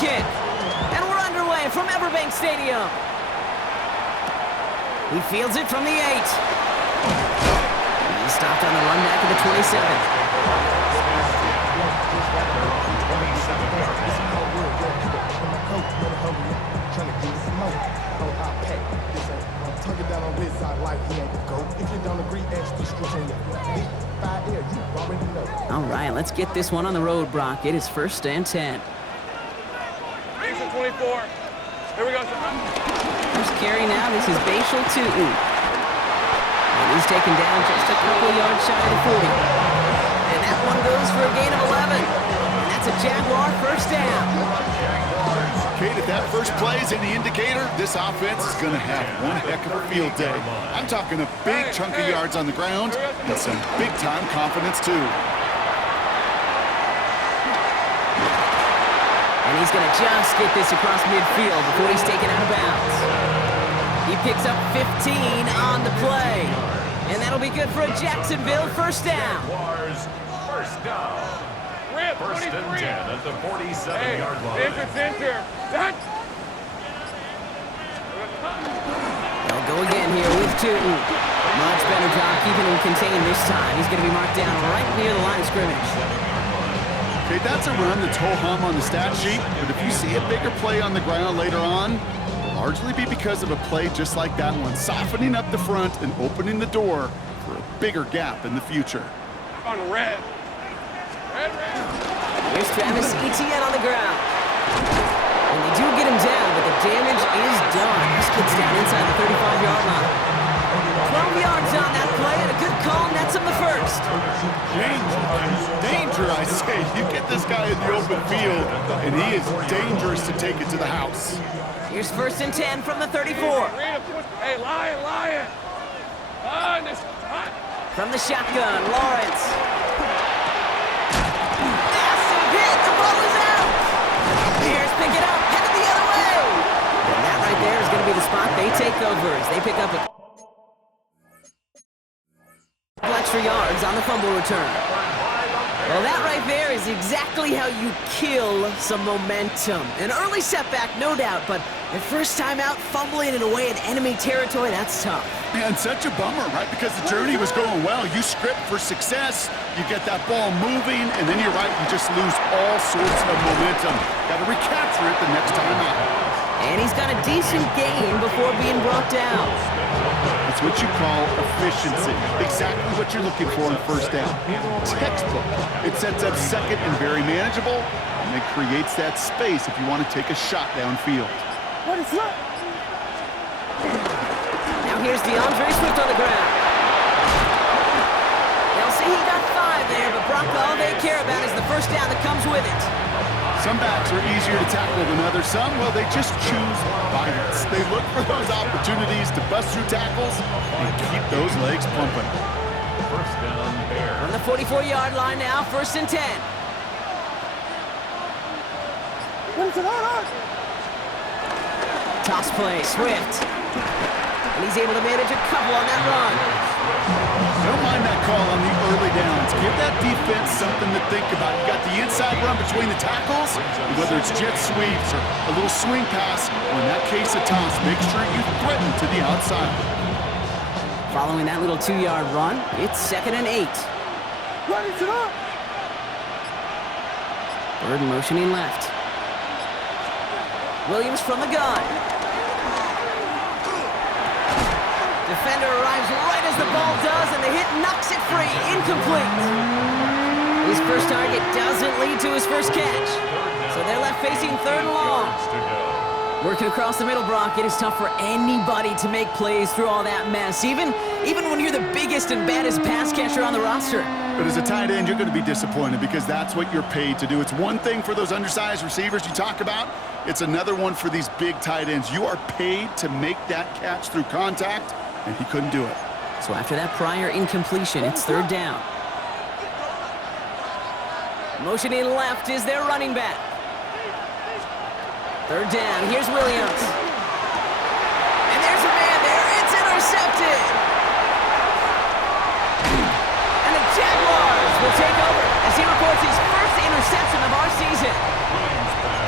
kick. And we're underway from Everbank Stadium. He fields it from the 8. He's stopped on the run back at the 27. All right, let's get this one on the road, Brock. It is 1st and 10. 24. Here we go. First carry now. This is Bashal to and he's taken down just a couple yards shy of the 40. And that one goes for a gain of 11. And that's a Jaguar 1st down. Kate, if that first play is any indicator, this offense is going to have one heck of a field day. I'm talking a big chunk of yards on the ground and some big-time confidence, too. And he's going to just get this across midfield before he's taken out of bounds. He picks up 15 on the play. And that'll be good for a Jacksonville 1st down. First down. 1st and 10 at the 47-yard line. Center. They'll go again here with Tootin. Much better job keeping him contained this time. He's going to be marked down right near the line of scrimmage. Okay, that's a run that's ho-hum on the stat sheet, but if you see a bigger play on the ground later on, it'll largely be because of a play just like that one, softening up the front and opening the door for a bigger gap in the future. On red. Here's Travis Etienne on the ground. And they do get him down, but the damage is done. This kid's down inside the 35-yard line. 12 yards on that play, and a good call nets him the 1st. Danger, I say. You get this guy in the open field, and he is dangerous to take it to the house. Here's 1st and 10 from the 34. Hey, Lion. From the shotgun, Lawrence. Massive hit, the ball is out. Bears pick it up, headed the other way. And that right there is going to be the spot they take over as they pick up a couple extra yards on the fumble return. Well, that right there is exactly how you kill some momentum. An early setback, no doubt, but the first time out, fumbling it away in enemy territory, that's tough. And such a bummer, right? Because the journey was going well. You script for success, you get that ball moving, and then you're right, you just lose all sorts of momentum. Got to recapture it the next time out. And he's got a decent gain before being brought down. It's what you call efficiency. Exactly what you're looking for in 1st down. Textbook. It sets up 2nd and very manageable, and it creates that space if you want to take a shot downfield. What is that? Now here's DeAndre Swift on the ground. They'll say he got 5 there, but Brock, all they care about is the 1st down that comes with it. Some backs are easier to tackle than others. Some, well, they just choose violence. They look for those opportunities to bust through tackles and keep those legs pumping. 1st down there. From the 44-yard line now, 1st and 10. Toss play, Swift. And he's able to manage a couple on that run. Don't mind that call on the early downs. Give that defense something to think about. You got the inside run between the tackles, and whether it's jet sweeps or a little swing pass, or in that case a toss, make sure you threaten to the outside. Following that little 2-yard run, it's 2nd and 8. Bird motioning left. Williams from the gun. Defender arrives right as the ball does, and the hit knocks it free. Incomplete. His first target doesn't lead to his first catch. So they're left facing 3rd and long. Working across the middle, Brock, it is tough for anybody to make plays through all that mess, even when you're the biggest and baddest pass catcher on the roster. But as a tight end, you're going to be disappointed because that's what you're paid to do. It's one thing for those undersized receivers you talk about. It's another one for these big tight ends. You are paid to make that catch through contact, and he couldn't do it. So after that prior incompletion, it's 3rd down. Motioning left is their running back. 3rd down, here's Williams. And there's a man there, it's intercepted. And the Jaguars will take over as he records his first interception of our season.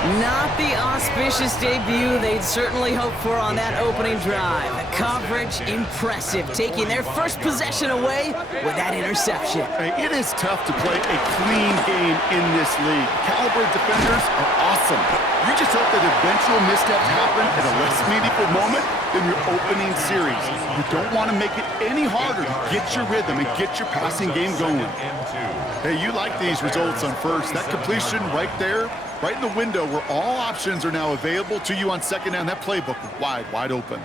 Not the auspicious debut they'd certainly hoped for on that opening drive. The coverage, impressive, taking their first possession away with that interception. Hey, it is tough to play a clean game in this league. Caliber defenders are awesome. You just hope that eventual missteps happen at a less meaningful moment than your opening series. You don't want to make it any harder to get your rhythm and get your passing game going. Hey, you like these results on first. That completion right there, right in the window where all options are now available to you on second down. That playbook wide open.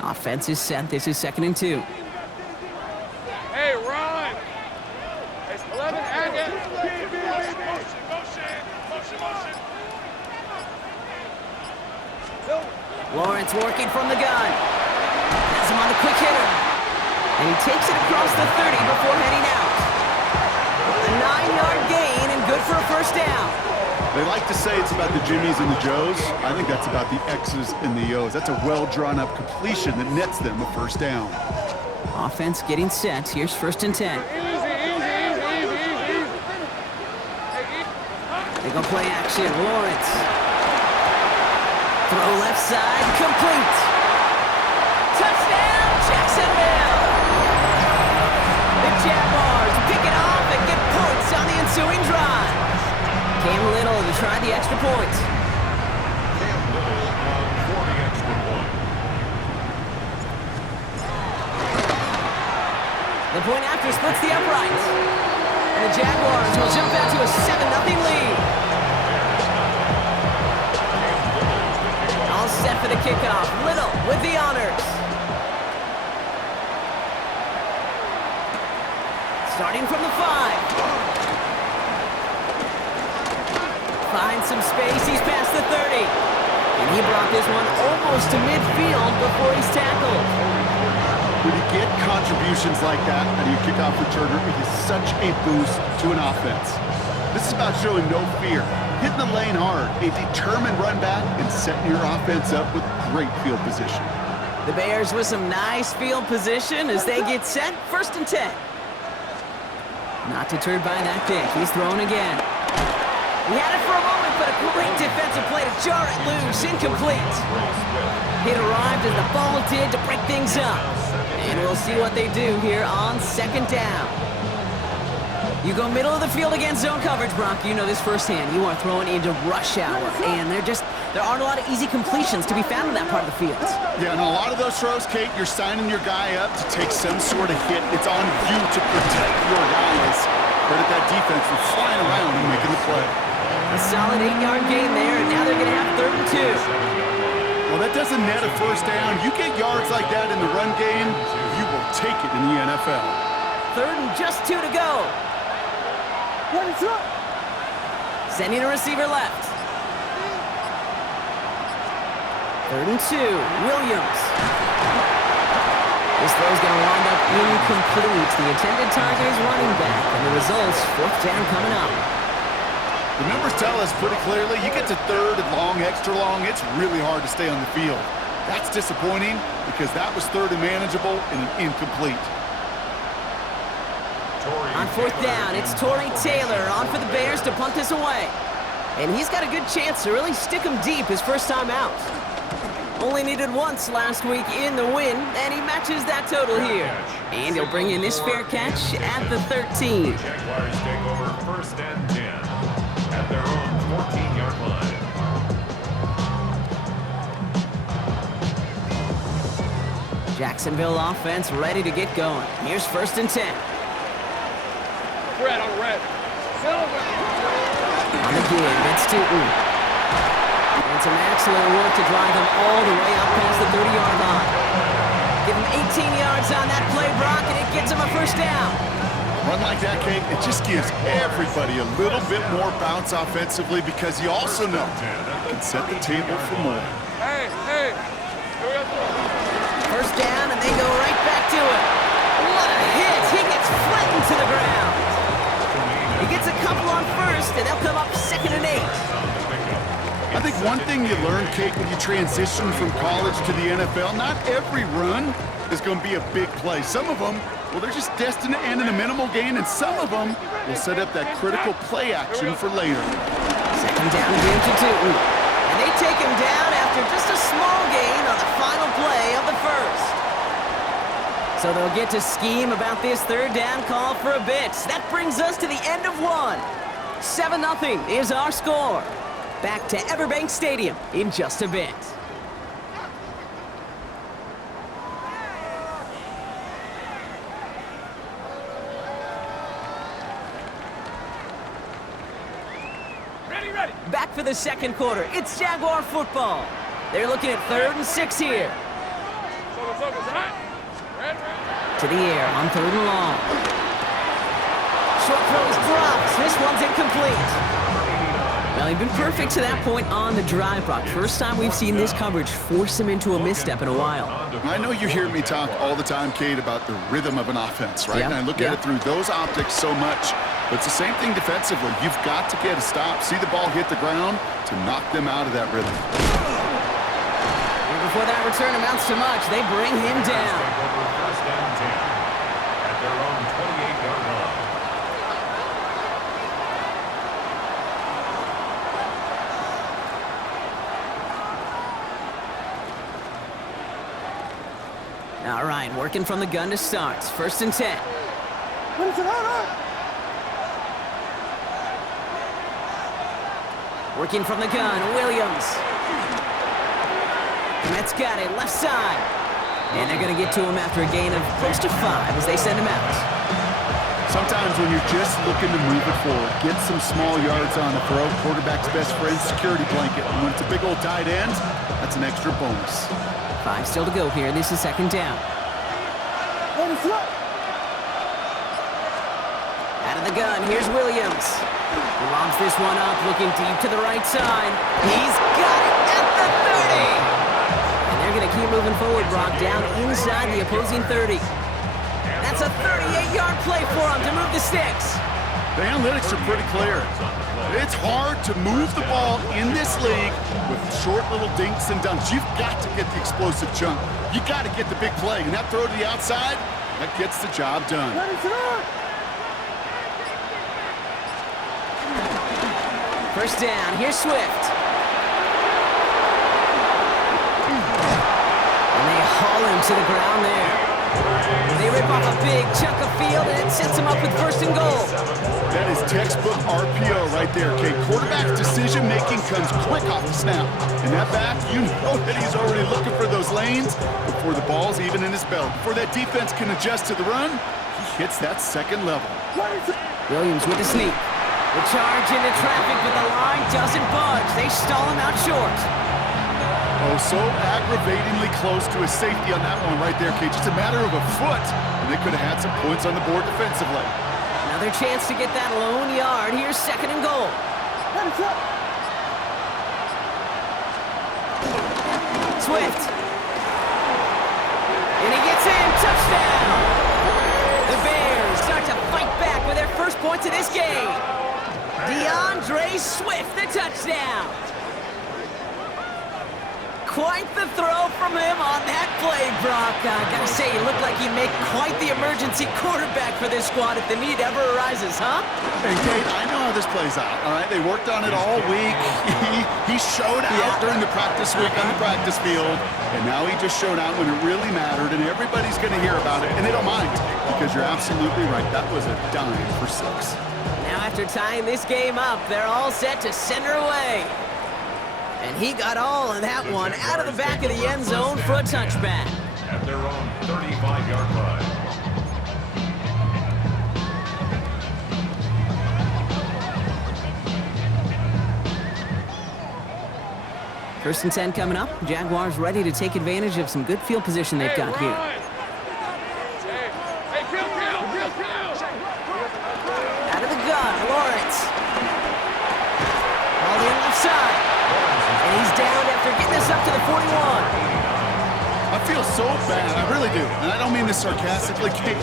Offense is set. This is 2nd and 2. Hey, run! It's 11, Agate. Lawrence working from the gun. Has him on the quick hitter. And he takes it across the 30 before heading out. A 9-yard gain and good for a first down. They like to say it's about the Jimmies and the Joes. I think that's about the X's and the O's. That's a well-drawn-up completion that nets them a first down. Offense getting set. Here's 1st and 10. They go play action. Lawrence. Throw left side. Complete. Touchdown, Jacksonville! The Jaguars pick it off and get points on the ensuing drive. Cam Little to try the extra point. Cam Little for the extra point. The point after splits the upright. And the Jaguars will jump out to a 7-0 lead. All set for the kickoff. Little with the honors. Starting from the 5. Finds some space, he's past the 30. And he brought this one almost to midfield before he's tackled. When you get contributions like that out of your kickoff returner, it is such a boost to an offense. This is about showing no fear, hitting the lane hard, a determined run back, and setting your offense up with great field position. The Bears with some nice field position as they get set, 1st and 10. Not deterred by that pick, he's throwing again. He had it for a moment, but a great defensive play to jar it loose, incomplete. It arrived as the ball did to break things up. And we'll see what they do here on 2nd down. You go middle of the field against zone coverage, Brock. You know this firsthand. You are throwing into rush hour, and there aren't a lot of easy completions to be found in that part of the field. Yeah, and a lot of those throws, Kate, you're signing your guy up to take some sort of hit. It's on you to protect your guys. Credit that defense for flying around and making the play. A solid 8-yard gain there, and now they're going to have 3rd and 2. Well, that doesn't net a first down. You get yards like that in the run game, you will take it in the NFL. 3rd and just 2 to go. Sending a receiver left. 3rd and 2, Williams. This throw's going to wind up incomplete. The intended target is running back, and the result's 4th down coming up. The numbers tell us pretty clearly, you get to 3rd and long, extra long, it's really hard to stay on the field. That's disappointing because that was 3rd and manageable and an incomplete. On 4th down, it's Torrey Taylor on for the Bears to punt this away. And he's got a good chance to really stick him deep his first time out. Only needed once last week in the win, and he matches that total here. And he'll bring in this fair catch at the 13. Jaguars take over 1st and 10 at their own 14-yard line. Jacksonville offense ready to get going. Here's 1st and 10. Red on red. On the give, it's Tootin. And some excellent work to drive them all the way up past the 30-yard line. Give him 18 yards on that play, Brock, and it gets him a first down. Run like that, Kate, it just gives everybody a little bit more bounce offensively because you also know you can set the table for more. Hey, hey. Here we go. First down, and they go right back to it. What a hit! He gets flattened to the ground. He gets a couple on first, and they'll come up 2nd and 8. I think one thing you learn, Kate, when you transition from college to the NFL, not every run is going to be a big play. Some of them, well, they're just destined to end in a minimal gain, and some of them will set up that critical play action for later. Second down again to Tootin. And they take him down after just a small gain on the final play of the first. So they'll get to scheme about this third down call for a bit. That brings us to the end of one. 7-0 is our score. Back to Everbank Stadium in just a bit. Ready. Back for the second quarter. It's Jaguar football. They're looking at 3rd and 6 here. Focus, right? Red. To the air on 3rd and long. Short throw is dropped. This one's incomplete. Well, he'd been perfect to that point on the drive, Brock. First time we've seen this coverage force him into a misstep in a while. I know you hear me talk all the time, Kate, about the rhythm of an offense, right? Yeah, And I look at it through those optics so much. But it's the same thing defensively. You've got to get a stop, see the ball hit the ground to knock them out of that rhythm. And before that return amounts to much, they bring him down. First down 10 at their own 28-yard line. All right, working from the gun to start. 1st and 10. Working from the gun, Williams. Mets got it, left side. And they're going to get to him after a gain of close to 5 as they send him out. Sometimes when you're just looking to move it forward, get some small yards on the throw, quarterback's best friend, security blanket. And when it's a big old tight end, that's an extra bonus. 5 still to go here. This is 2nd down. Out of the gun, here's Williams. He lobs this one up, looking deep to the right side. He's got it at the 30. And they're going to keep moving forward, Brock, down inside the opposing 30. That's a 38-yard play for him to move the sticks. The analytics are pretty clear. It's hard to move the ball in this league with short little dinks and dunks. You've got to get the explosive chunk. You got to get the big play. And that throw to the outside, that gets the job done. First down, here's Swift. And they haul him to the ground there. They rip off a big chunk of field, and it sets him up with 1st and goal. That is textbook RPO right there, Kate. Quarterback's decision-making comes quick off the snap. And that back, you know that he's already looking for those lanes before the ball's even in his belt. Before that defense can adjust to the run, he hits that second level. Williams with the sneak. The charge into traffic, but the line doesn't budge. They stall him out short. Oh, so aggravatingly close to a safety on that one right there, Kate. Just a matter of a foot, and they could have had some points on the board defensively. Another chance to get that lone yard. Here's 2nd and goal. Swift. And he gets in. Touchdown. The Bears start to fight back with their first points of this game. DeAndre Swift, the touchdown. Quite the throw from him on that play, Brock. Gotta say, he looked like he'd make quite the emergency quarterback for this squad if the need ever arises, huh? Hey, Kate, I know how this plays out, all right? They worked on it all week. He showed out during the practice week on the practice field, and now he just showed out when it really mattered, and everybody's going to hear about it, and they don't mind, because you're absolutely right. That was a dime for 6. Now, after tying this game up, they're all set to send her away. And he got all of that one out of the back of the end zone for a touchback. At their own 35-yard line. First and 10 coming up. Jaguars ready to take advantage of some good field position they've got here. Hey, kill. Out of the gun, Lawrence. All the left side. And he's down after getting this up to the 41. I feel so bad, I really do. And I don't mean this sarcastically, Kate.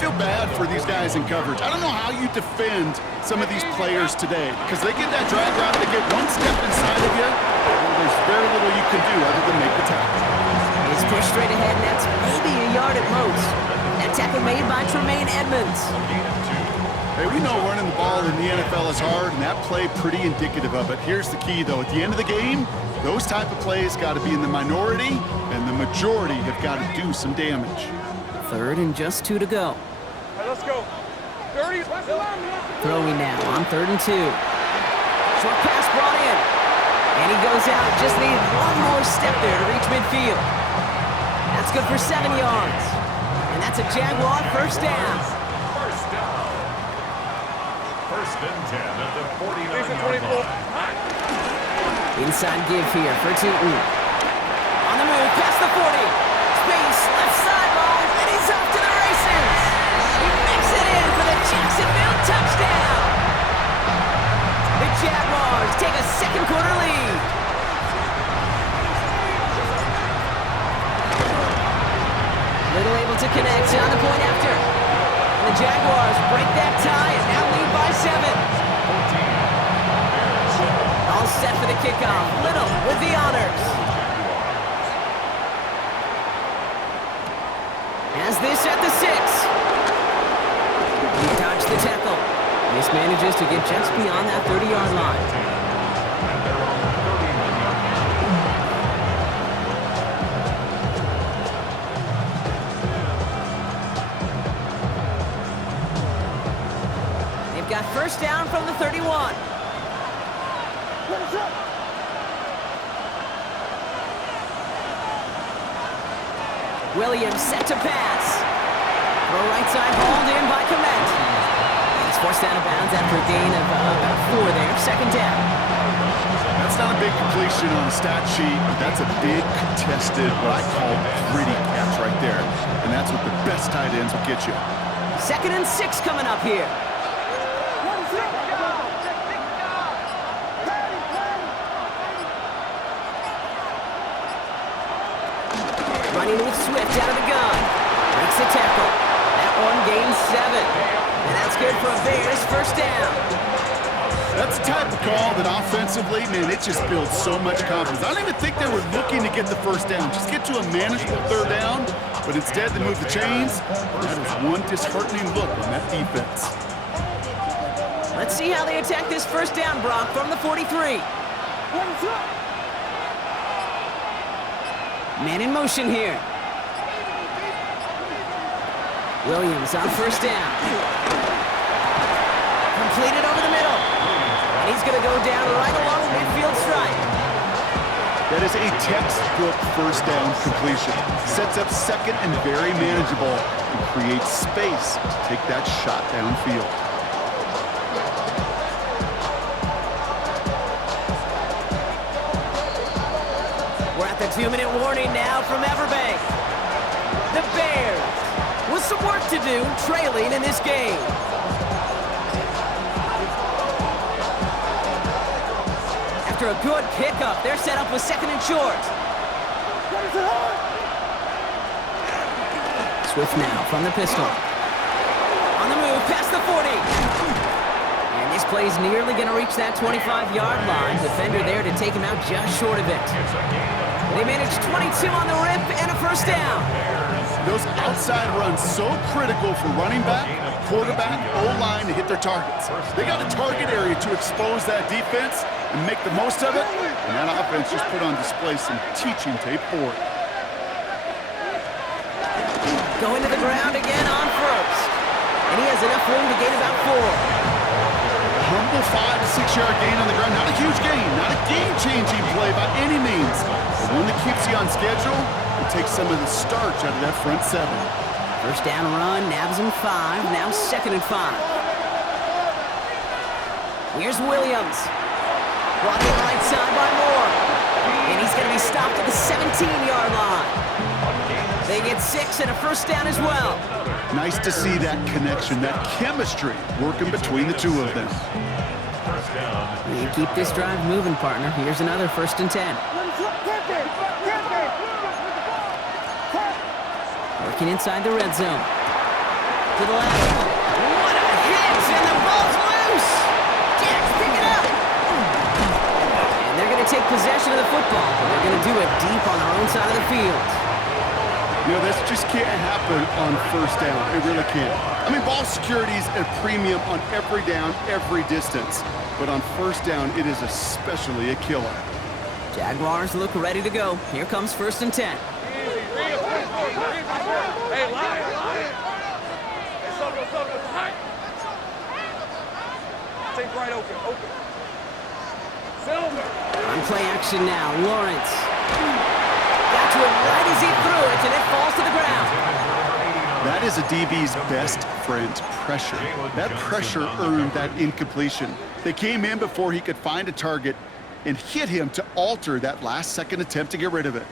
feel bad for these guys in coverage. I don't know how you defend some of these players today because they get that drag route, they get one step inside of you, and there's very little you can do other than make the tackle. He's pushed straight ahead, and that's maybe a yard at most. That tackle made by Tremaine Edmonds. Hey, we know running the ball in the NFL is hard, and that play pretty indicative of it. Here's the key, though. At the end of the game, those type of plays got to be in the minority, and the majority have got to do some damage. 3rd and just 2 to go. Hey, let's go. 30. Throwing now on 3rd and 2. Short pass brought in. And he goes out. Just needed one more step there to reach midfield. That's good for 7 yards. And that's a Jaguar first down. First down. 1st and 10 at the 49-yard line. Inside give here for Tootin. On the move, past the 40. Space, left sideline, and he's off to the races. He makes it in for the Jacksonville touchdown. The Jaguars take a second quarter lead. Little able to connect on the point after. And the Jaguars break that tie and now lead by 7. All set for the kickoff. Little with the honors. Has this at the 6. He dodged the tackle. This manages to get just beyond that 30-yard line. They've got first down from the 31. Williams set to pass. Throw right side, hauled in by Komet. He's forced out of bounds after a gain of about 4 there. 2nd down. That's not a big completion on the stat sheet, but that's a big contested, what I call gritty catch right there. And that's what the best tight ends will get you. 2nd and 6 coming up here. Running with Swift out of the gun. Makes the tackle. That one gains 7. And that's good for a Bears first down. That's the type of call that offensively, man, it just builds so much confidence. I don't even think they were looking to get the first down. Just get to a manageable 3rd down, but instead they move the chains. That is one disheartening look on that defense. Let's see how they attack this first down, Brock, from the 43. Man in motion here. Williams on first down. Completed over the middle. And he's going to go down right along the midfield stripe. That is a textbook first down completion. Sets up 2nd and very manageable and creates space to take that shot downfield. We're at the 2-minute warning now from Everbank. The Bears with some work to do, trailing in this game. After a good pickup, they're set up with 2nd and short. Swift now from the pistol. On the move, past the 40. And this play's nearly going to reach that 25-yard line. Defender there to take him out just short of it. They managed 22 on the rip and a first down. Those outside runs so critical for running back, quarterback, O-line to hit their targets. They got a target area to expose that defense and make the most of it, and that offense just put on display some teaching tape for it. Going to the ground again on first. And he has enough room to gain about 4. Humble 5 to 6 yard gain on the ground. Not a huge gain, not a game-changing play by any means. But one that keeps you on schedule and takes some of the starch out of that front 7. First down run, nabs him 5, now 2nd and 5. Here's Williams. Brought in right side by Moore. And he's going to be stopped at the 17-yard line. They get 6 and a first down as well. Nice to see that connection, that chemistry working between the two of them. You keep this drive moving, partner. Here's another 1st and 10. Working inside the red zone. to the left. What a hit, and the ball's loose. Jets pick it up. And they're going to take possession of the football, but they're going to do it deep on their own side of the field. You know, this just can't happen on first down. It really can't. I mean, ball security is a premium on every down, every distance. But on first down, it is especially a killer. Jaguars look ready to go. Here comes 1st and 10. Hey, line. Hey, Silver. Take right open. Silver. On play action now, Lawrence. Got to it right as he threw it, and it falls to the ground. That is a DB's best friend, pressure. That pressure earned that incompletion. They came in before he could find a target and hit him to alter that last-second attempt to get rid of it.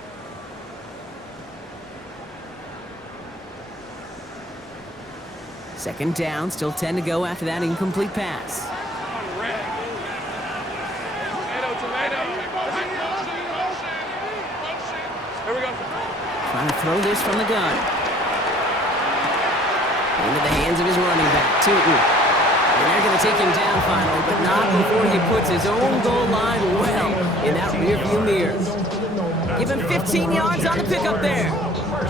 Second down, still 10 to go after that incomplete pass. Tomato. Here we go. Trying to throw this from the gun. Into the hands of his running back, Tootin. And they're going to take him down finally, but not before he puts his own goal line well in that rearview mirror. Give him 15 yards on the pickup there.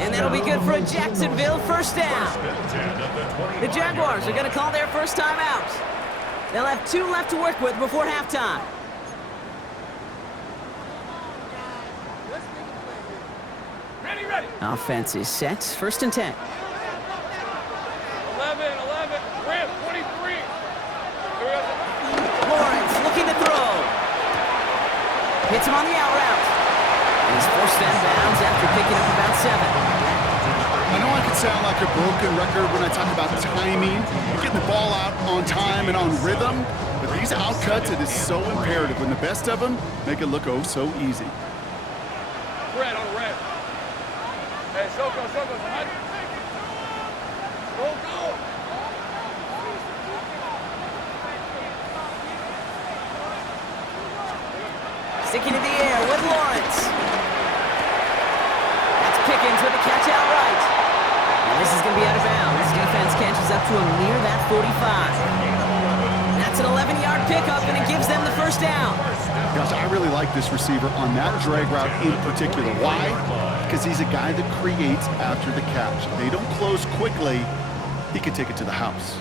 And that'll be good for a Jacksonville first down. The Jaguars are going to call their first time out. They'll have 2 left to work with before halftime. Ready. Offense is set. 1st and 10. 11. Rim, 23. Here we go. Lawrence looking to throw. Hits him on the out route. And he's forced out of bounds after picking up about 7. I know I can sound like a broken record when I talk about timing and getting the ball out on time and on rhythm, but these outcuts, it is so imperative. When the best of them make it look oh so easy. Red on red. Hey, Soko. Go. Sticking in the air with Lawrence. That's Pickens with a catch outright. And this is going to be out of bounds. Defense catches up to him near that 45. That's an 11-yard pickup, and it gives them the first down. Gosh, I really like this receiver on that drag route in particular. Why? Because he's a guy that creates after the catch. They don't close quickly. He can take it to the house.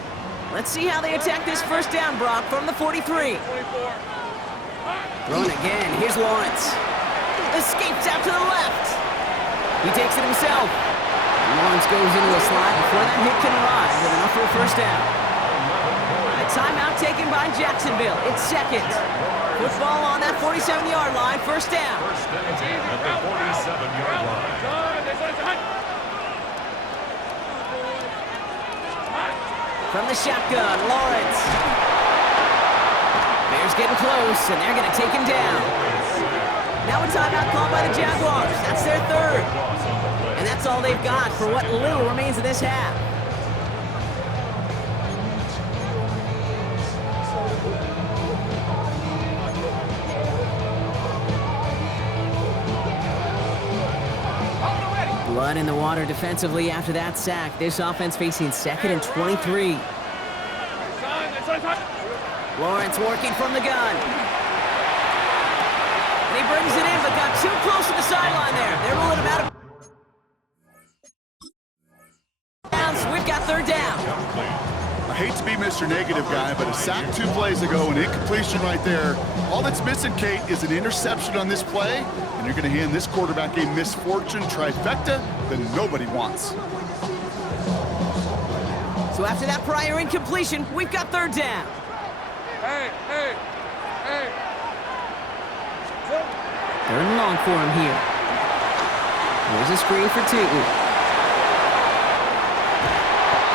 Let's see how they attack this first down, Brock, from the 43. 24. Thrown again. Here's Lawrence. Escapes out to the left. He takes it himself. Lawrence goes into a slide before that hit can arrive with enough for a first down. A timeout taken by Jacksonville. It's second. Football on that 47-yard line. First down. First and 10 at the 47-yard line. From the shotgun, Lawrence. Bears getting close, and they're going to take him down. Now a timeout called by the Jaguars. That's their third. And that's all they've got for what little remains of this half. Blood in the water defensively after that sack. This offense facing 2nd and 23. Lawrence working from the gun. And he brings it in, but got too close to the sideline there. They're ruling him out of bounds. We've got third down. I hate to be Mr. Negative guy, but a sack 2 plays ago, an incompletion right there. All that's missing, Kate, is an interception on this play, and you're going to hand this quarterback a misfortune trifecta that nobody wants. So after that prior incompletion, we've got third down. Hey. Third and long for him here. Here's a screen for Tootin.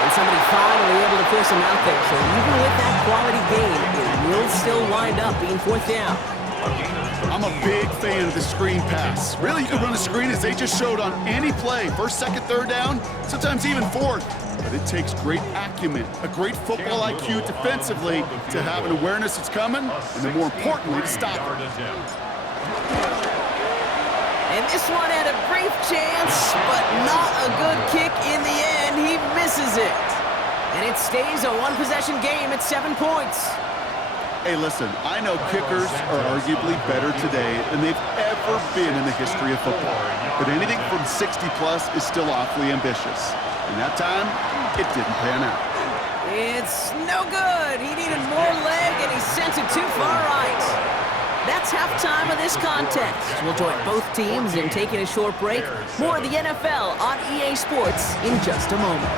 And somebody finally able to force him out there. So even with that quality gain, it will still wind up being 4th down. I'm a big fan of the screen pass. Really, you can run a screen as they just showed on any play. 1st, 2nd, 3rd down, sometimes even 4th. But it takes great acumen, a great football IQ defensively to have an awareness it's coming, and then more importantly, to stop it. And this one had a brief chance, but not a good kick in the end. He misses it. And it stays a one-possession game at 7 points. Hey, listen, I know kickers are arguably better today than they've ever been in the history of football. But anything from 60-plus is still awfully ambitious. And that time, it didn't pan out. It's no good. He needed more leg, and he sent it too far right. That's halftime of this contest. We'll join both teams in taking a short break. More of the NFL on EA Sports in just a moment.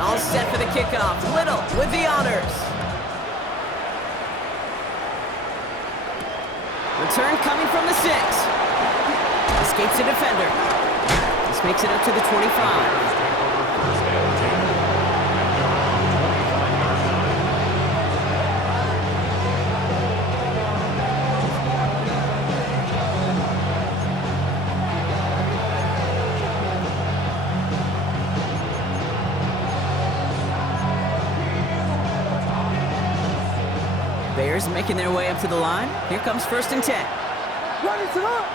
All set for the kickoff. Little with the honors. Return coming from the 6. Escapes the defender. This makes it up to the 25. Bears making their way up to the line. Here comes 1st and 10. Run it up!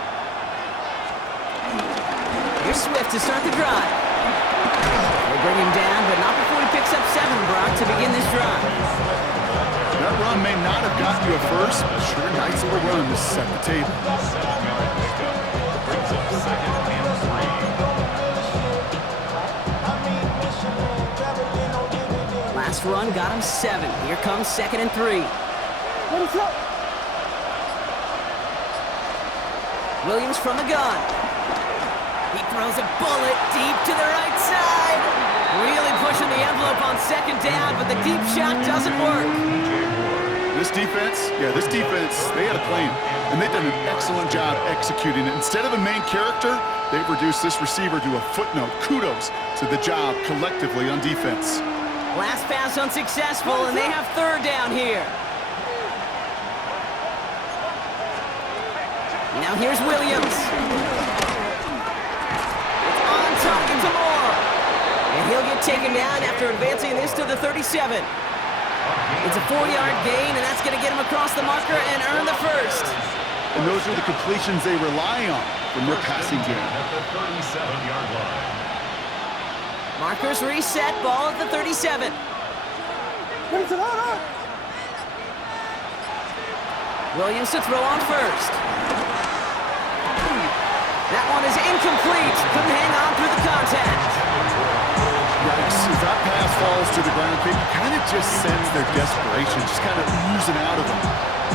Here's Swift to start the drive. They bring him down, but not before he picks up 7, Brock, to begin this drive. That run may not have gotten you a first, but sure nice little run to set the table. Brings up 2nd and 3. Last run got him 7. Here comes 2nd and 3. What is up? Williams from the gun. He throws a bullet deep to the right side. Really pushing the envelope on 2nd down, but the deep shot doesn't work. This defense, they had a plan, and they've done an excellent job executing it. Instead of a main character, they've reduced this receiver to a footnote. Kudos to the job collectively on defense. Last pass unsuccessful, and they have 3rd down here. Now here's Williams. It's on target to Moore. And he'll get taken down after advancing this to the 37. It's a 4-yard gain, and that's going to get him across the marker and earn the 1st. And those are the completions they rely on from their passing game. At the 37-yard line. Markers reset, ball at the 37. What is it on? Williams to throw on 1st. That one is incomplete. Couldn't hang on through the contact. Yikes, as that pass falls to the ground, you kind of just sense their desperation, just kind of oozing out of them.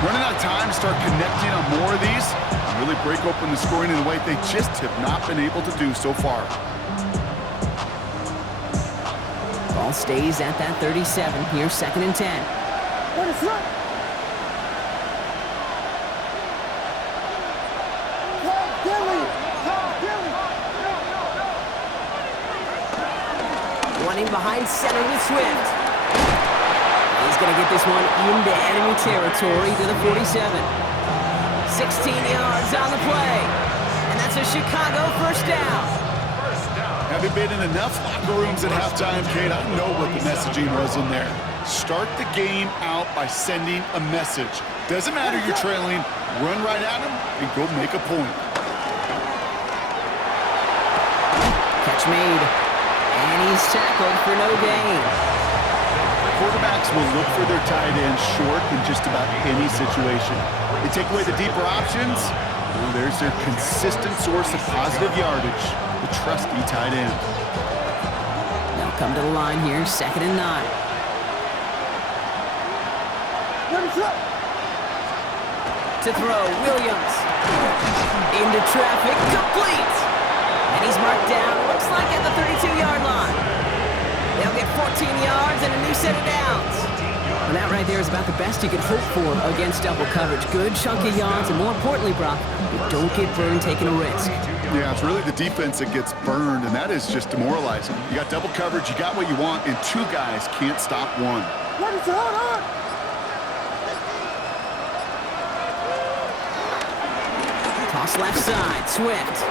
Running out of time to start connecting on more of these and really break open the scoring in a way they just have not been able to do so far. Ball stays at that 37. Here's 2nd and 10. What is up? Running behind center with Swift. He's going to get this one into enemy territory to the 47. 16 yards on the play. And that's a Chicago 1st down. Having been in enough locker rooms at halftime, Kate, I know what the messaging was in there. Start the game out by sending a message. Doesn't matter you're trailing, run right at them and go make a point. Catch made. And he's tackled for no gain. Quarterbacks will look for their tight end short in just about any situation. They take away the deeper options. Well, there's their consistent source of positive yardage, the trusty tight end. They'll come to the line here, 2nd and 9. What is up? To throw, Williams. Into traffic, complete. And he's marked down, looks like at the 32-yard line. They'll get 14 yards and a new set of downs. And that right there is about the best you could hope for against double coverage. Good chunky yards, and more importantly, Brock, you don't get burned taking a risk. Yeah, it's really the defense that gets burned, and that is just demoralizing. You got double coverage, you got what you want, and 2 guys can't stop one. What is it on? Toss left side, Swift.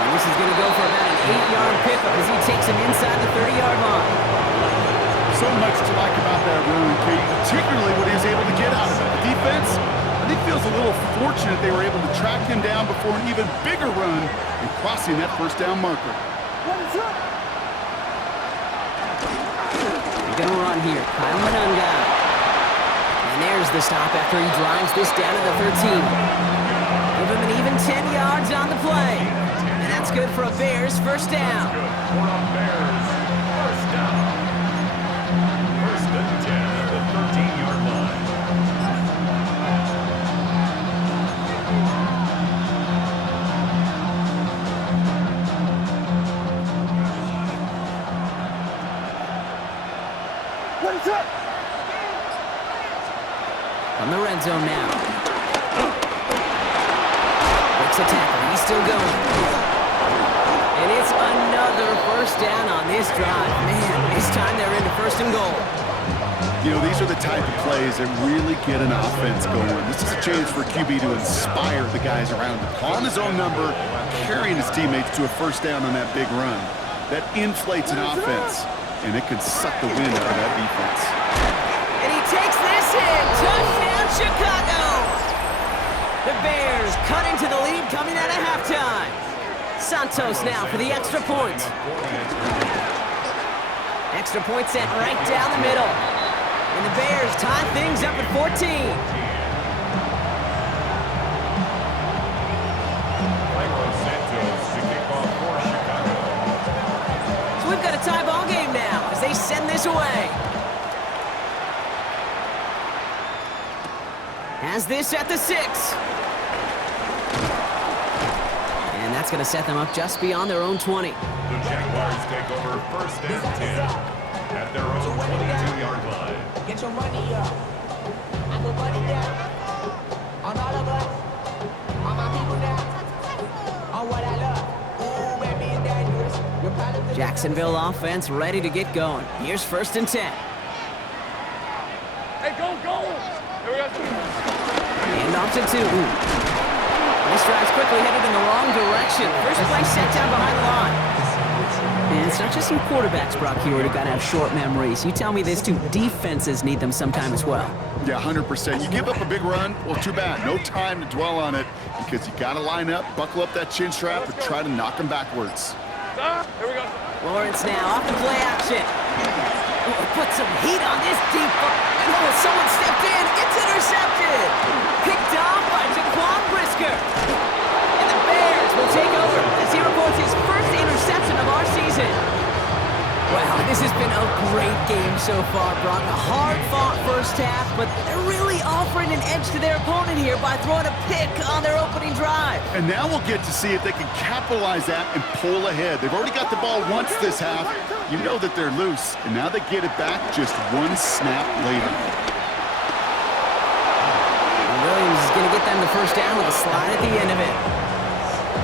And this is going to go for about an 8-yard pickup as he takes him inside the 30-yard line. So much to like about that run, Kate, particularly what he was able to get out of it. The defense, think feels a little fortunate they were able to track him down before an even bigger run and crossing that first down marker. They're going to run here. Kyle Manunga. And there's the stop after he drives this down to the 13. Give him an even 10 yards on the play. And that's good for a Bears first down. For a Bears first down. First and 10 at the 13-yard line. From the red zone now. Breaks a tackle. He's still going. And it's another first down on this drive. Man, this time they're into first and goal. You know, these are the type of plays that really get an offense going. This is a chance for QB to inspire the guys around him. Calling his own number, carrying his teammates to a first down on that big run. That inflates an offense, and it can suck the wind out of that defense. And he takes this in. Touchdown, Chicago! The Bears cut into the lead coming out of halftime. Santos now for the extra point. Extra point sent right down the middle. And the Bears tie things up at 14. So we've got a tie ball game now as they send this away. Has this at the 6. And that's going to set them up just beyond their own 20. The Jaguars take over first and 10 at their own 22-yard line. Get your money up. I put money down. On all of us. On my people now. On what I love. Ooh, baby, it's dangerous. You're probably Jacksonville offense ready to get going. Here's first and 10. Hey, go, go! Here we go. And off to 2. This drive's quickly headed in the wrong direction. First play set down behind the line. And it's not just some quarterbacks, Brock Hewitt, who got to have short memories. You tell me this too, defenses need them sometime as well. Yeah, 100%. You give up a big run, well, too bad. No time to dwell on it because you got to line up, buckle up that chin strap, and try to knock them backwards. Here we go. Lawrence now off the play action. Oh, put some heat on this deep. And oh, someone stepped in. It's intercepted. Picked off by Jaquan Brisker. And the Bears will take over as he reports his first interception of our season. Wow, this has been a great game so far, Brock. A hard-fought first half, but they're really offering an edge to their opponent here by throwing a pick on their opening drive. And now we'll get to see if they can capitalize that and pull ahead. They've already got the ball once this half. You know that they're loose, and now they get it back just one snap later. And Williams is going to get them the first down with a slide at the end of it.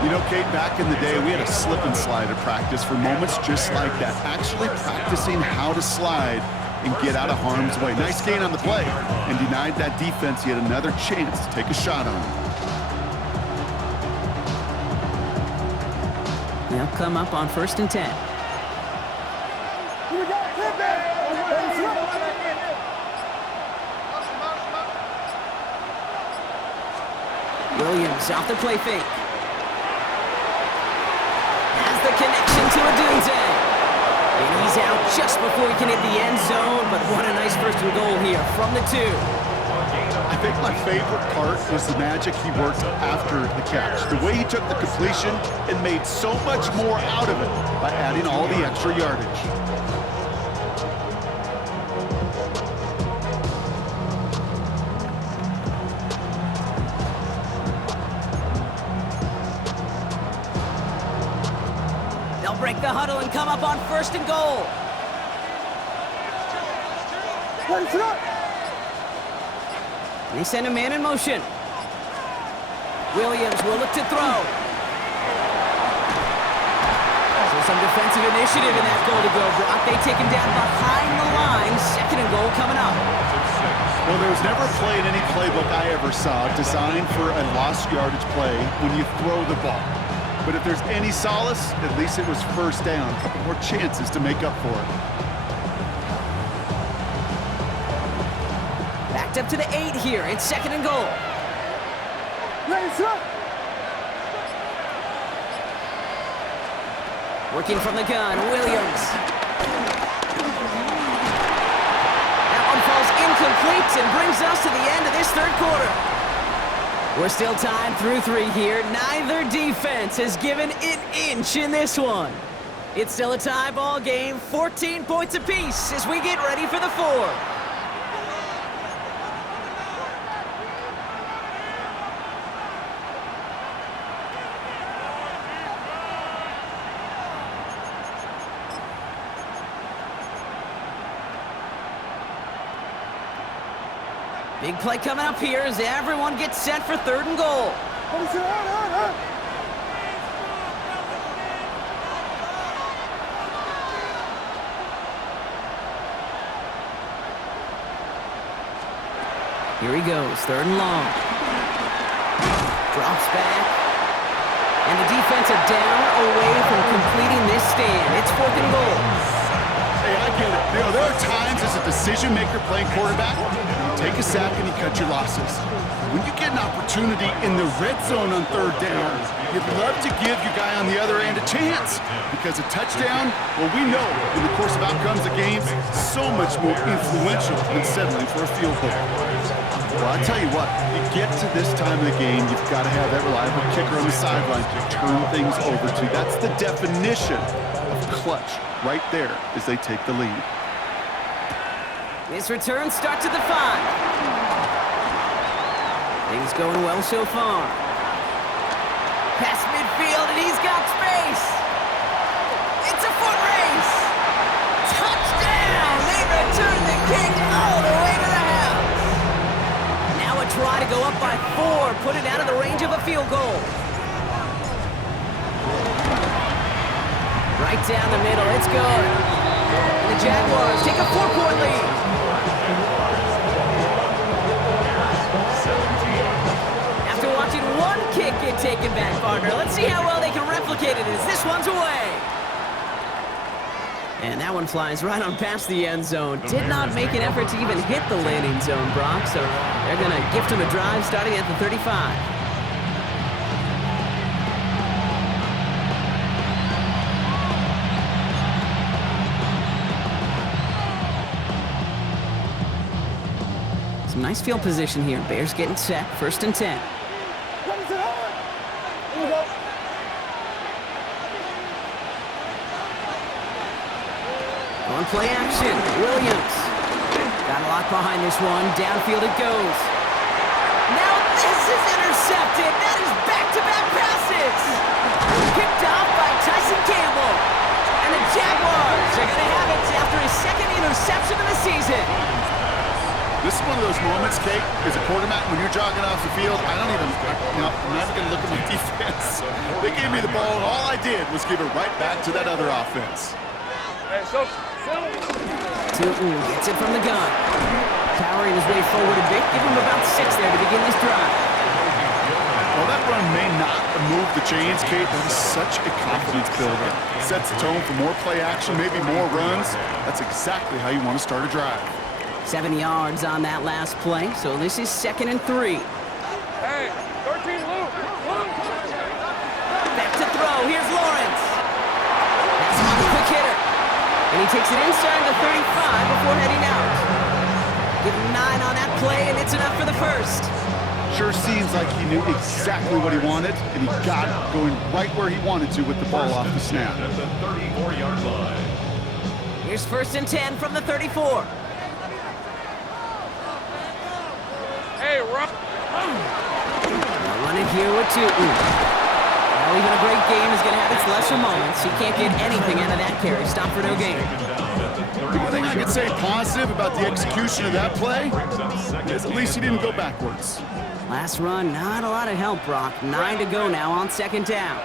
You know, Kate, back in the day, we had a slip and slide at practice for moments just like that. Actually practicing how to slide and get out of harm's way. Nice gain on the play, and denied that defense yet another chance to take a shot on him. They'll come up on first and 10. Williams off the play fake. Has the connection to Adunze. And he's out just before he can hit the end zone, but what a nice first and goal here from the 2. I think my favorite part was the magic he worked after the catch. The way he took the completion and made so much more out of it by adding all the extra yardage. They'll break the huddle and come up on first and goal. They send a man in motion. Williams will look to throw. So some defensive initiative in that goal to go. Brock, they take him down behind the line. Second and goal coming up. Well, there was never a play in any playbook I ever saw designed for a lost yardage play when you throw the ball. But if there's any solace, at least it was first down. A couple more chances to make up for it. Backed up to the 8 here. It's second and goal. Ready, set. Working from the gun, Williams. That one falls incomplete and brings us to the end of this third quarter. We're still tied through 3 here. Neither defense has given an inch in this one. It's still a tie ball game, 14 points apiece as we get ready for the fourth. Big play coming up here as everyone gets set for 3rd and goal. Ready, set, on. Here he goes, 3rd and long. Drops back. And the defense are down away from completing this stand. It's 4th and goal. Hey, I get it. You know, there are times as a decision maker playing quarterback, you take a sack and you cut your losses. When you get an opportunity in the red zone on 3rd down, you'd love to give your guy on the other end a chance. Because a touchdown, well, we know in the course of outcomes of games, so much more influential than settling for a field goal. Well, I tell you what, you get to this time of the game, you've got to have that reliable kicker on the sideline to turn things over to. That's the definition of clutch right there as they take the lead. This return starts at the 5. Things going well so far. Past midfield, and he's got space. It's a foot race. Touchdown! They return the kick all the way to the house. Now a try to go up by 4, put it out of the range of a field goal. Right down the middle, it's good. And the Jaguars take a 4-point lead. After watching one kick get taken back, partner, let's see how well they can replicate it as this one's away. And that one flies right on past the end zone. Did not make an effort to even hit the landing zone, Brock, so they're going to gift him a drive starting at the 35. Nice field position here. Bears getting set. 1st and 10. Ready, set, on. Here we go. On play action. Williams. Got a lot behind this one. Downfield it goes. Now this is intercepted. That is back-to-back passes. Picked off by Tyson Campbell. And the Jaguars are going to have it after his 2nd interception of the season. This is one of those moments, Kate, as a quarterback, when you're jogging off the field, I'm not even going to look at my defense. They gave me the ball, and all I did was give it right back to that other offense. Hey, so, Tootin gets it from the gun. Powering his way forward a bit. Give him about 6 there to begin this drive. Well, that run may not move the chains, Kate, but it's such a confidence builder. Sets the tone for more play action, maybe more runs. That's exactly how you want to start a drive. 7 yards on that last play, so this is 2nd and 3. hey, 13 Luke. Back to throw, here's Lawrence. That's another quick hitter. And he takes it inside the 35 before heading out. Give him 9 on that play, and it's enough for the 1st. Sure seems like he knew exactly what he wanted, and he got it going right where he wanted to with the ball off the snap. At the 34-yard line. Here's 1st and 10 from the 34. Hey, Rob. Now running here with Tootin. Well, even a great game is going to have its lesser moments. He can't get anything out of that carry. Stop for no gain. The one thing I can say positive about the execution of that play is at least he didn't go backwards. Last run, not a lot of help, Brock. 9 to go now on 2nd down.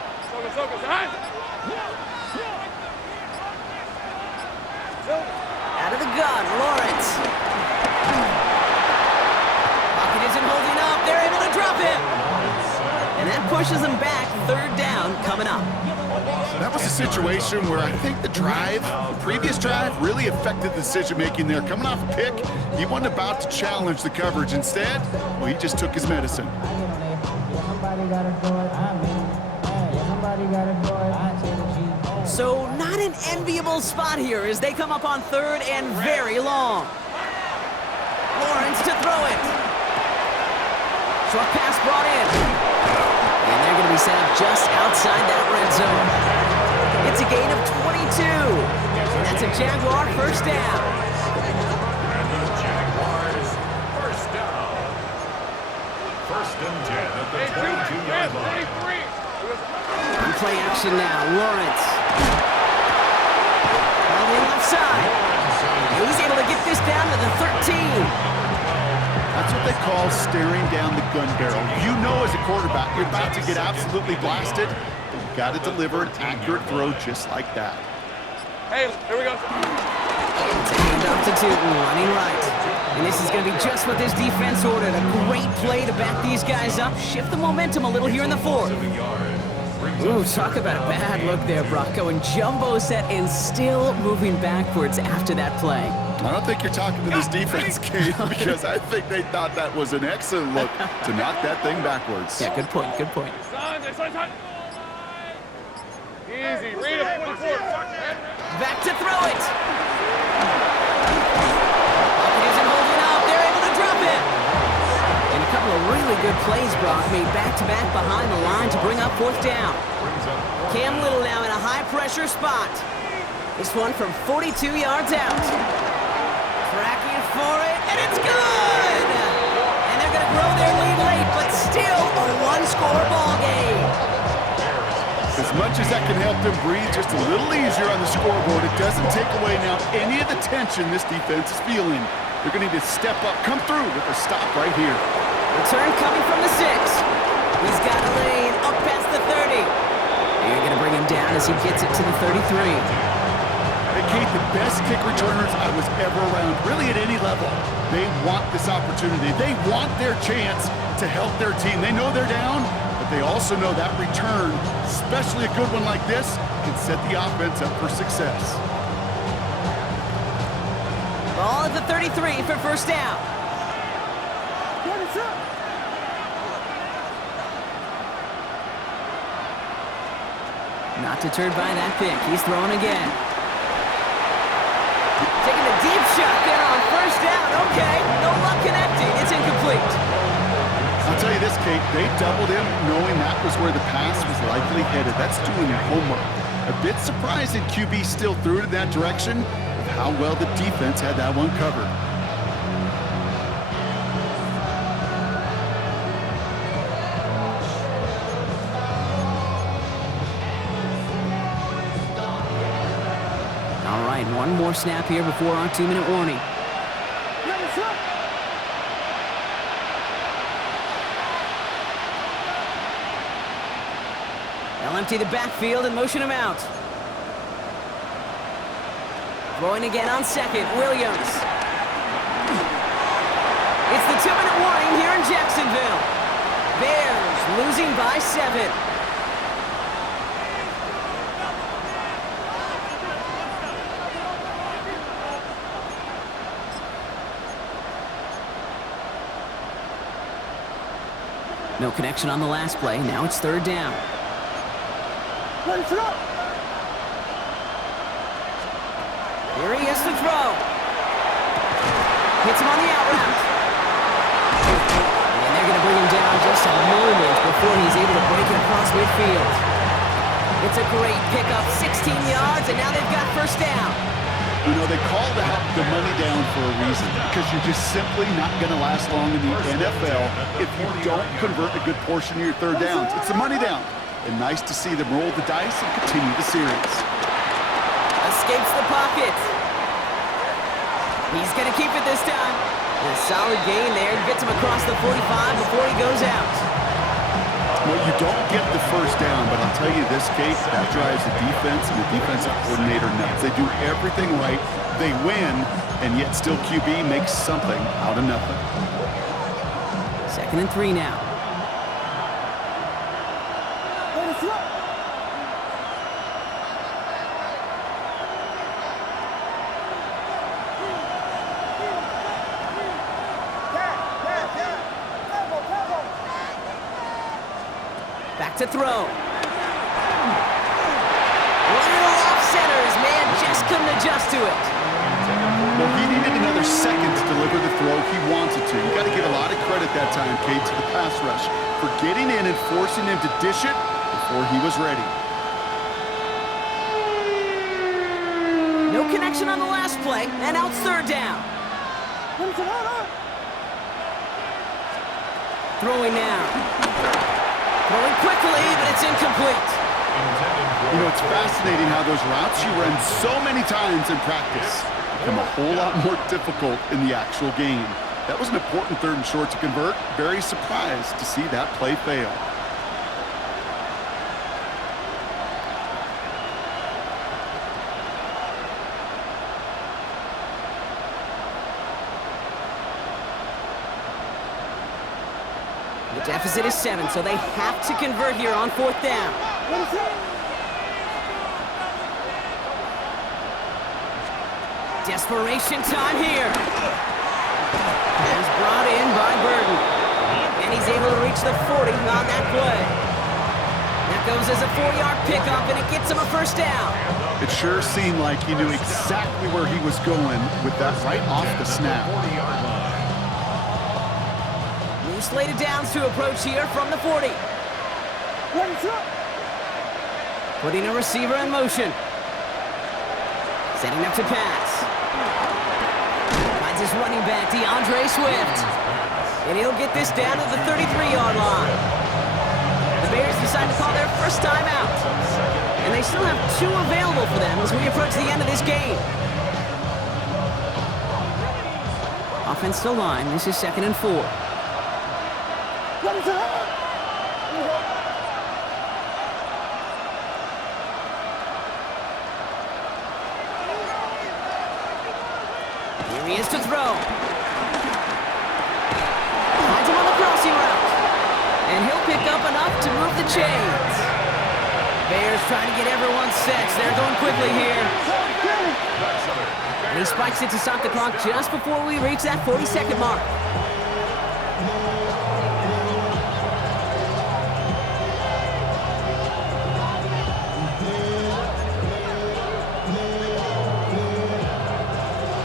Out of the gun, Lawrence. Pocket isn't holding up. They're able to drop him. And that pushes them back. 3rd down coming up. That was a situation where I think the previous drive, really affected the decision-making there. Coming off a pick, he wasn't about to challenge the coverage. Instead, well, he just took his medicine. So not an enviable spot here as they come up on third and very long. Lawrence to throw it. Short pass brought in. And they're going to be set up just outside that red zone. It's a gain of 22. And that's a Jaguar first down. And the Jaguars, first down. First and 10 at the 22-yard line. 23. On play action now, Lawrence. On the left side. And he's able to get this down to the 13. That's what they call staring down the gun barrel. You know as a quarterback, you're about to get absolutely blasted, but you've got to deliver an accurate throw just like that. Hey, here we go. It's a handoff to Tootin, running right. And this is going to be just what this defense ordered. A great play to back these guys up, shift the momentum a little here in the fourth. Ooh, talk about a bad look there, Brock. Going jumbo set and still moving backwards after that play. I don't think you're talking to this defense, Kate, because I think they thought that was an excellent look to knock that thing backwards. Yeah, good point, good point. Son. Easy, read it. 24. Back to throw it. Pocket isn't holding up. They're able to drop it. And a couple of really good plays, Brock, made back-to-back behind the line to bring up fourth down. Cam Little now in a high-pressure spot. This one from 42 yards out. Tracking for it, and it's good! And they're going to grow their lead late, but still a one-score ball game. As much as that can help them breathe just a little easier on the scoreboard, it doesn't take away now any of the tension this defense is feeling. They're going to need to step up, come through with a stop right here. Return coming from the 6. He's got a lane up past the 30. You're going to bring him down as he gets it to the 33. Hey, Kate, the best kick returners I was ever around, really at any level. They want this opportunity. They want their chance to help their team. They know they're down, but they also know that return, especially a good one like this, can set the offense up for success. Ball at the 33 for first down. Not deterred by that pick. He's throwing again. Taking a deep shot there on first down. Okay, no luck connecting. It's incomplete. I'll tell you this, Kate, they doubled him knowing that was where the pass was likely headed. That's doing your homework. A bit surprising QB still threw it in that direction with how well the defense had that one covered. All right, one more snap here before our 2-minute warning. They'll empty the backfield and motion him out. Throwing again on second, Williams. It's the 2-minute warning here in Jacksonville. Bears losing by 7. No connection on the last play. Now it's third down. Ready to go. Here he is to throw. Hits him on the out route. And they're going to bring him down just a moment before he's able to break it across midfield. It's a great pickup, 16 yards, and now they've got first down. You know, they call the money down for a reason, because you're just simply not going to last long in the NFL if you don't convert a good portion of your third downs. It's the money down. And nice to see them roll the dice and continue the series. Escapes the pocket. He's going to keep it this time. And a solid gain there. Gets him across the 45 before he goes out. Well, you don't get the first down, but I'll tell you this, Kate, that drives the defense and the defensive coordinator nuts. They do everything right, they win, and yet still QB makes something out of nothing. 2nd and 3 now. Ready to go. Back to throw. Running adjust to it. Well, he needed another second to deliver the throw he wanted to. You got to give a lot of credit that time, Kate, to the pass rush for getting in and forcing him to dish it before he was ready. No connection on the last play, and now it's third down. Throwing now. Throwing quickly, but it's incomplete. You know, it's fascinating how those routes you run so many times in practice become a whole lot more difficult in the actual game. That was an important third and short to convert. Very surprised to see that play fail. The deficit is 7, so they have to convert here on fourth down. Desperation time here. He's brought in by Burton. And he's able to reach the 40 on that play. That goes as a 4-yard pickup, and it gets him a first down. It sure seemed like he knew exactly where he was going with that right off the snap. New slated downs to approach here from the 40. Putting a receiver in motion. Setting up to pass. Finds his running back, DeAndre Swift. And he'll get this down to the 33-yard line. The Bears decide to call their first timeout. And they still have 2 available for them as we approach the end of this game. Offense still line. This is 2nd and 4. Here he is to throw. Finds him on the crossing route. And he'll pick up enough to move the chains. Bears trying to get everyone set. They're going quickly here. And he spikes it to stop the clock just before we reach that 40-second mark.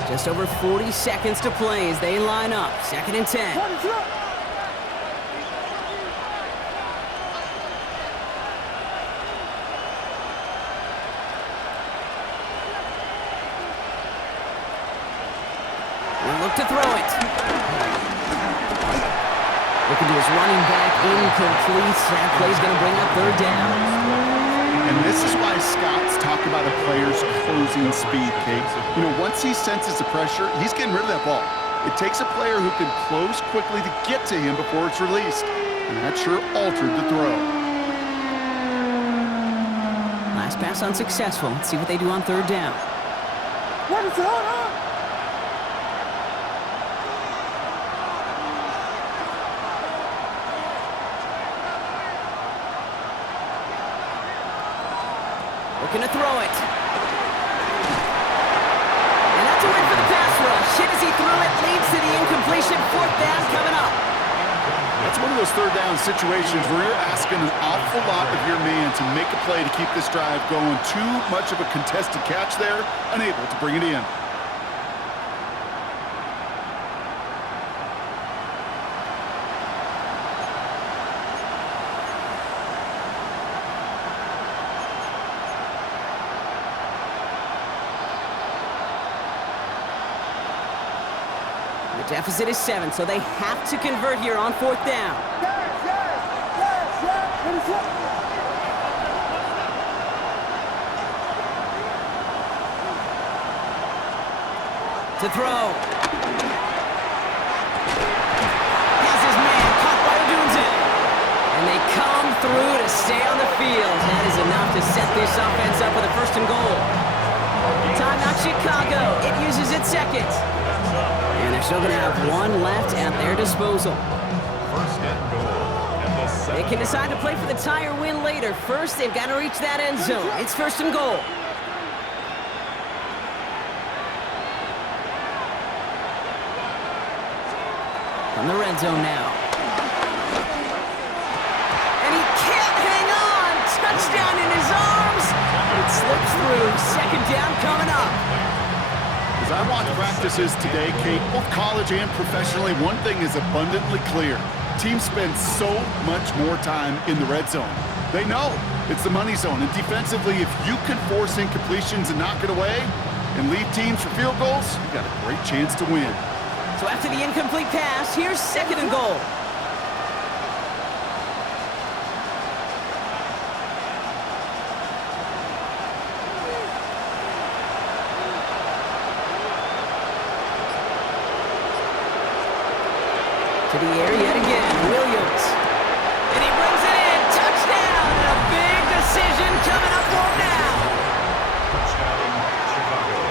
Just over 40 seconds to play as they line up. 2nd and 10. We'll look to throw it. Looking to his running back, incomplete. That play's going to bring up third down. And this is why scouts talk about a player's closing speed, Kate. You know, once he senses the pressure, he's getting rid of that ball. It takes a player who can close quickly to get to him before it's released. And that sure altered the throw. Last pass unsuccessful. Let's see what they do on third down. Looking to throw it. And that's a win for the pass rush. Hit as he threw it, leads to the incompletion. Fourth down coming up. That's one of those third down situations where you're asking an awful lot of your man to make a play to keep this drive going. Too much of a contested catch there, unable to bring it in. The deficit is 7, so they have to convert here on fourth down. To throw. Has his man caught by Odunze. And they come through to stay on the field. That is enough to set this offense up with a 1st and goal. Timeout Chicago. It uses its 2nd. And they're still going to have 1 left at their disposal. 1st and goal. And the They can decide to play for the tie or win later. First, they've got to reach that end zone. It's 1st and goal. From the red zone now. And he can't hang on. Touchdown in his arms. It slips through. 2nd down coming up. As I watch practices today, Kate, both college and professionally, one thing is abundantly clear. Teams spend so much more time in the red zone. They know it's the money zone, and defensively, if you can force incompletions and knock it away and lead teams for field goals, you've got a great chance to win. So after the incomplete pass, here's 2nd and goal. To the air yet again, Williams. And he brings it in, touchdown, and a big decision coming up for him now.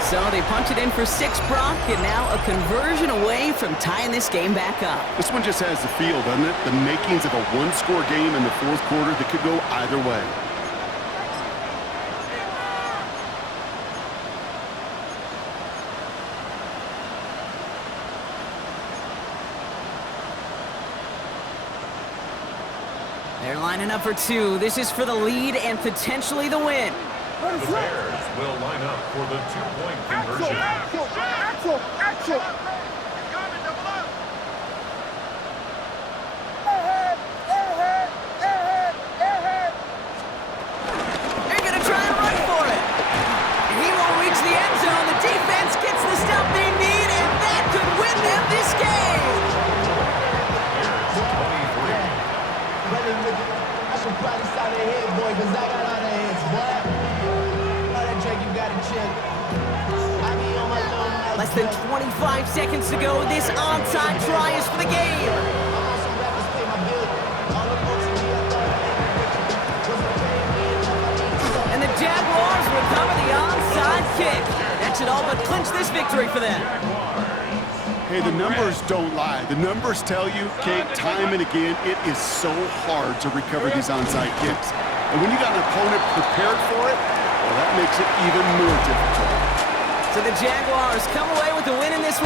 So they punch it in for 6, Brock, and now a conversion away from tying this game back up. This one just has the feel, doesn't it? The makings of a one-score game in the 4th quarter that could go either way. They're lining up for 2. This is for the lead and potentially the win. The Bears will line up for the 2-point conversion. Axel! They're going to try and run for it. And he won't reach the end zone. The defense gets the stuff they need, and that could win them this game. I should probably start a head, boy, because I got all the heads, boy. All that Drake, you gotta chill. I be on my little Less than 25 seconds to go. This onside try is for the game. I'm on some rappers pay my bill. All the folks in me, I thought I made it. Wasn't paying me enough, I need to And the Jaguars recover the onside kick. That should all but clinch this victory for them. Hey, the numbers don't lie. The numbers tell you, Kate, time and again, it is so hard to recover these onside kicks. And when you got an opponent prepared for it, well, that makes it even more difficult. So the Jaguars come away with the win in this one.